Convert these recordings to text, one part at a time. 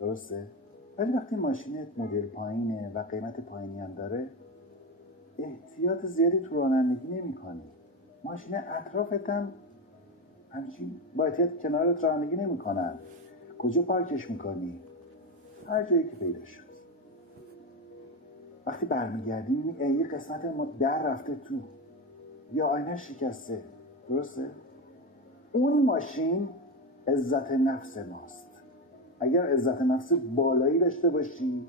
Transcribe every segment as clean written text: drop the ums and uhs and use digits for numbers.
درسته؟ ولی وقتی ماشینت مدل پایینه و قیمت پایینی هم داره، احتیاط زیادی تو رانندگی نمی کنی. ماشین اطرافت هم همچین با احتیاط کنارت رانندگی نمی کنن. کجا پارکش میکنی؟ هر جایی که پیدا شد. وقتی برمیگردی میبینی یه قسمت در رفته تو یا آینه شکسته. درسته؟ اون ماشین عزت نفس ماست. اگر عزت نفس بالایی داشته باشی،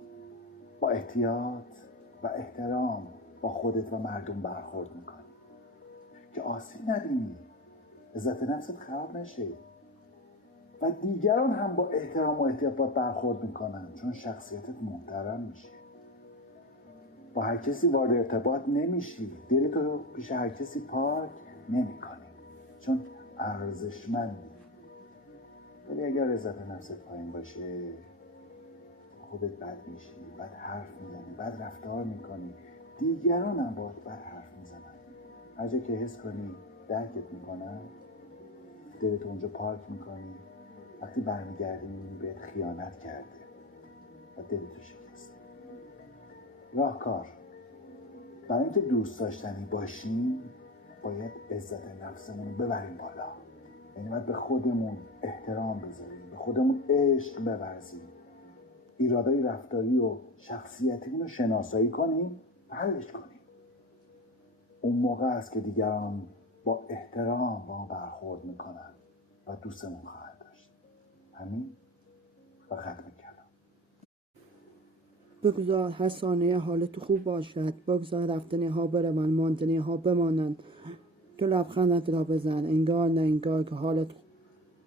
با احتیاط و احترام با خودت و مردم برخورد میکنی که آسیب نبینی، عزت نفست خراب نشه و دیگران هم با احترام و احتیاط برخورد میکنن، چون شخصیتت محترم میشه. با هر کسی وارد ارتباط نمیشی، دلتو رو پیش هر کسی پاک نمیکنی، چون ارزشمندی. ولی اگر عزت نفست پایین باشه، خودت بد میشی، بد حرف میزنی، بد رفتار میکنی، دیگران هم باید بد حرف میزنن. هر جا که حس کنی درکت میکنن، دلت اونجا پارک میکنی، وقتی برمیگردی میبینی بهت خیانت کرده و دلتو شکسته. راهکار برای اینکه دوست داشتنی باشیم، باید عزت نفسمون رو ببریم بالا. یعنی باید به خودمون احترام بذاریم، به خودمون عشق بورزیم، ایرادای رفتاری و شخصیتیمون رو شناسایی کنیم و حلش کنیم. اون موقع است که دیگران با احترام با ما برخورد میکنن و دوستمون خواهند داشت. همین و ختم کردم. بگذار هر ثانیه حالت خوب باشد، بگذار رفتنی ها بروند، ماندنی ها بمانند. تو لبخندت را بزن، انگار نه انگار که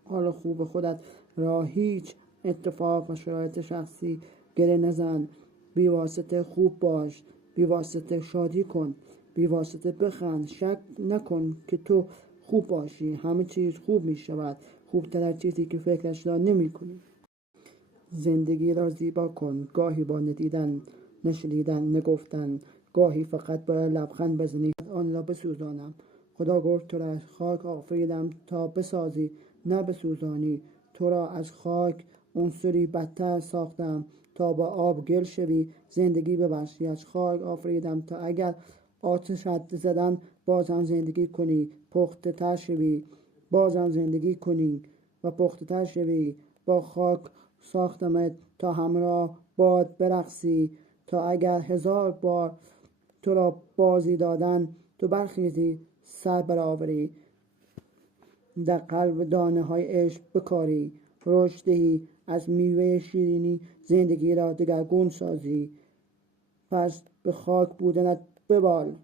حال خوب خودت را هیچ اتفاق و شرایط شخصی گره نزن. بی واسطه خوب باش، بی واسطه شادی کن، بی واسطه بخند. شک نکن که تو خوب باشی، همه چیز خوب می شود، خوبتر از چیزی که فکرش را نمی کنی. زندگی را زیبا کن، گاهی با ندیدن، نشنیدن، نگفتن، گاهی فقط باید لبخند بزنی آن را بسوزانم. خدا گفت تو را از خاک آفریدم تا بسازی نه بسوزانی. تو را از خاک عنصری بدتر ساختم تا با آب گل شوی، زندگی ببخشی. از خاک آفریدم تا اگر آتشت زدن بازم زندگی کنی، پخته تر شوی، بازم زندگی کنی و پخته تر شوی. با خاک ساختمت تا همراه باد برقصی، تا اگر 1000 بار تو را بازی دادن تو برخیزی، سر برآوری، در قلب دانه های عشق بکاری، رشد دهی، از میوه شیرینی زندگی را دگرگون سازی. پس به خاک بودنت ببال.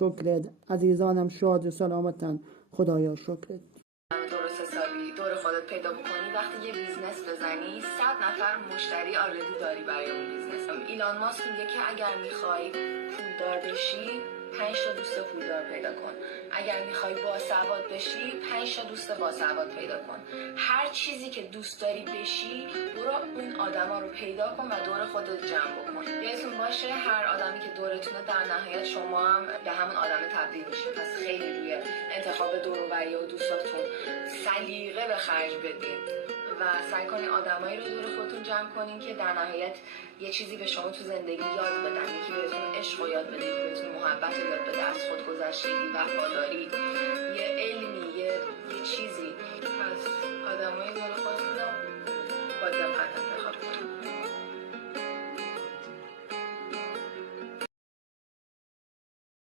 شکرت عزیزانم، شاد و سلامتن. خدایا شکرت. درست حسابی دور خودت پیدا بکنی، وقتی یه بیزنس بزنی 100 نفر مشتری آلردی داری برای اون بیزنس. ایلان ماسک میگه که اگر میخوای پولدار بشی 5 تا دوست پولدار پیدا کن، اگر میخوای باسواد بشی 5 تا دوست باسواد پیدا کن. هر چیزی که دوست داری بشی برو اون آدما رو پیدا کن و دور خودت جمع بکن. یادتون باشه هر آدمی که دورتونه در نهایت شما هم به همون آدم تبدیل میشین. پس خیلی روی انتخاب دور و بری و دوستاتون سلیقه به خرج بدین و سعی کنین آدمایی رو دور خودتون جمع کنین که در نهایت یه چیزی به شما تو زندگی یاد بدن. یکی بهتون عشق رو یاد بده، یکی بهتون محبت رو یاد بده، از خودگذشتگی، وفاداری، یه علمی، یه چیزی. پس آدمایی دور خودتون